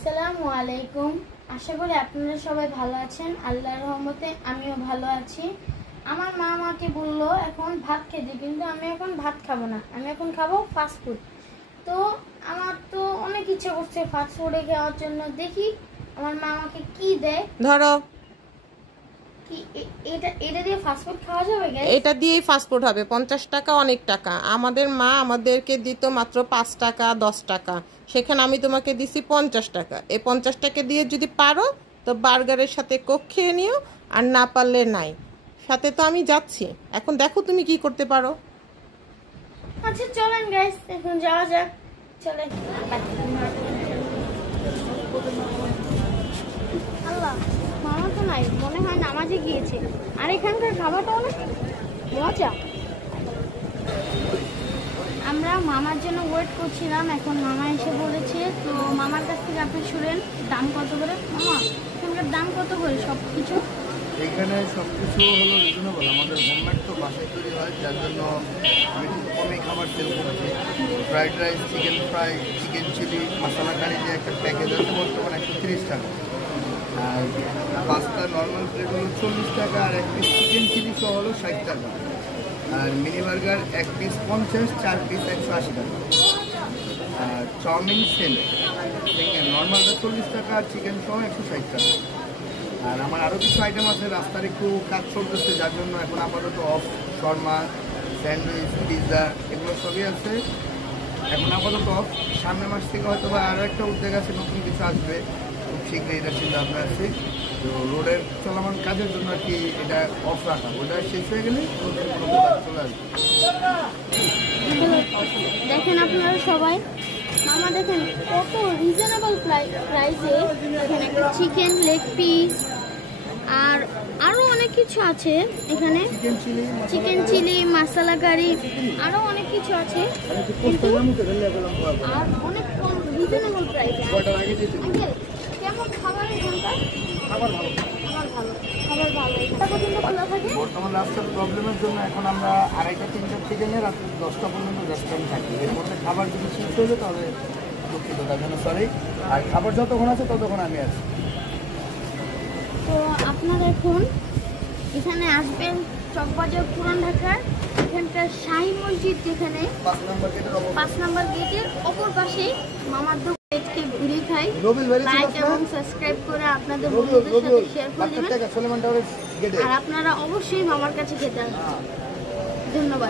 আসসালামু আলাইকুম। আশা করি আপনারা সবাই ভালো আছেন। আল্লাহর রহমতে আমিও ভালো আছি। আমার মা আমাকে বললো এখন ভাত খেতে, কিন্তু আমি এখন ভাত খাবো না, আমি এখন খাবো ফাস্ট ফুড। তো আমার তো অনেক ইচ্ছে করছে ফাস্ট ফুডে খাওয়ার জন্য। দেখি আমার মা আমাকে কি দেয়। ধরো এটা দিয়ে ফাস্ট ফুড খাওয়া যাবে? এটা দিয়েই ফাস্ট ফুড হবে। 50 টাকা অনেক টাকা। আমাদের মা আমাদেরকে দিত মাত্র 5 টাকা 10 টাকা, সেখানে আমি তোমাকে দিছি 50 টাকা। এই 50 টাকা দিয়ে যদি পারো তো বার্গারের সাথে কোক খেয়ে নিও, আর না পারলে নাই। সাথে তো আমি যাচ্ছি, এখন দেখো তুমি কি করতে পারো। আচ্ছা চলেন গাইস, এখন যাওয়া যাক। চলেন। আল্লাহ, মামা তো নাই, মনে হয় নামাজে গিয়েছে। আর এখানকার খাবারটা অনেক মজা। আমরা মামার জন্য ওয়েট করছিলাম, এখন মামা এসে বলেছে। তো মামার কাছ থেকে আপনি শুনেন দাম কত করে। মামা, এখানকার দাম কত করে সব কিছু? এখানে সব কিছু হলো রিজনেবল। আমাদের হোমমেড তো বাসায় তৈরি হয়, যার জন্য আমি খুব কমই খাবার সেল করছি। Fried rice, chicken fry, chicken chili, masala curry যে একটা প্যাকেজ আছে বর্তমানে 130 টাকা। আর পাস্তা নর্মাল প্লেট হলো 40 টাকা, আর এক পিস চিকেন চিলি সহ হলো 60 টাকা। আর মিনি বার্গার এক পিস 50, 4 পিস 180 টাকা। আর চাউমিন সেল নর্মালটা 40 টাকা, আর চিকেন সহ 160 টাকা। আর আমার আরও কিছু আইটেম আছে, রাস্তার একটু কাজ চলতেছে, যার জন্য এখন আপাতত অফ। শর্মা, স্যান্ডউইচ, পিৎজা এগুলো সবই আছে এখন আপাতত অফ। সামনের মাস থেকে হয়তো বা আরও একটা উদ্যোগ আছে, নতুন কিছু আসবে খুব শীঘ্রই, এটা চিন্তা ভাবনা আছে। তো রোডের চলমান কাজের জন্য আর কি এটা অফ রাখা, ওটা শেষ হয়ে গেলে নতুন কোনো প্রোডাক্ট চলে আসবে। দেখেন আপনারা সবাই, মামা দেখেন কত রিজনেবল প্রাইসে এখানে চিকেন লেগ পিস আর আরো অনেক কিছু আছে। এখানে চিকেন চিলি, মশলা কারি, আরো অনেক কিছু আছে, আর অনেক কম রিজনেবল প্রাইসে। কেমন খাবার এখানকার? খাবার ভালো। বর্তমান রাস্তার প্রবলেমের জন্য এখন আমরা 2:30-3টার থেকে নিয়ে রাত্রি 10টা পর্যন্ত রেস্টুরেন্ট থাকি। এর মধ্যে খাবার যদি শেষ হয়ে যায় তাহলে দুঃখিত, তার জন্য সরি। আর খাবার যতক্ষণ আছে ততক্ষণ আমি আছি। তো আপনারা এখন এখানে আসবেন চকবাজার পুরান ঢাকার এখানকার শাহী মসজিদ, যেখানে 5 নম্বর গেটের অপর পাশে মামার দোকানকে ঘুরে খাই। লাইক এবং সাবস্ক্রাইব করে আপনাদের বন্ধুদের সাথে শেয়ার করে দিবেন। আর আপনারা অবশ্যই মামার কাছে খেতে আসবেন। ধন্যবাদ।